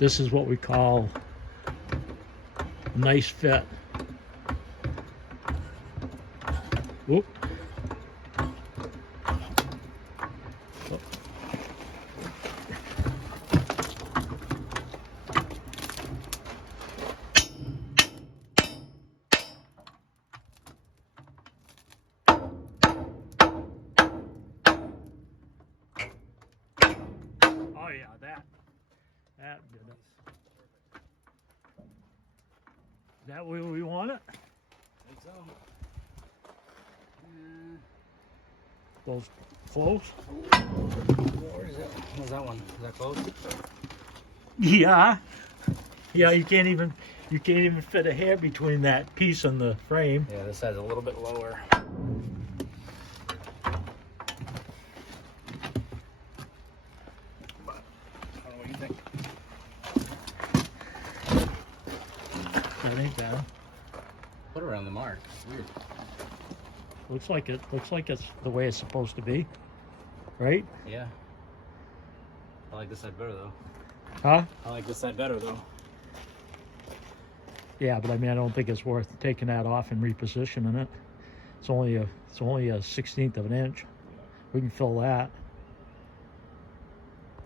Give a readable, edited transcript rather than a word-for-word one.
This is what we call a nice fit. Whoop. Oh yeah, that did it. Is that where we want it? I think so. Those close? Where is it? Where's that one? Is that close? Yeah. Yeah, you can't even fit a hair between that piece and the frame. Yeah, this side's a little bit lower. But I don't know what you think. That ain't bad. Put it around the mark. It's weird. Looks like it's the way it's supposed to be. Right? Yeah. I like this side better though. Huh? I like this side better though. Yeah, but I mean I don't think it's worth taking that off and repositioning it. It's only a 1/16 of an inch. We can fill that.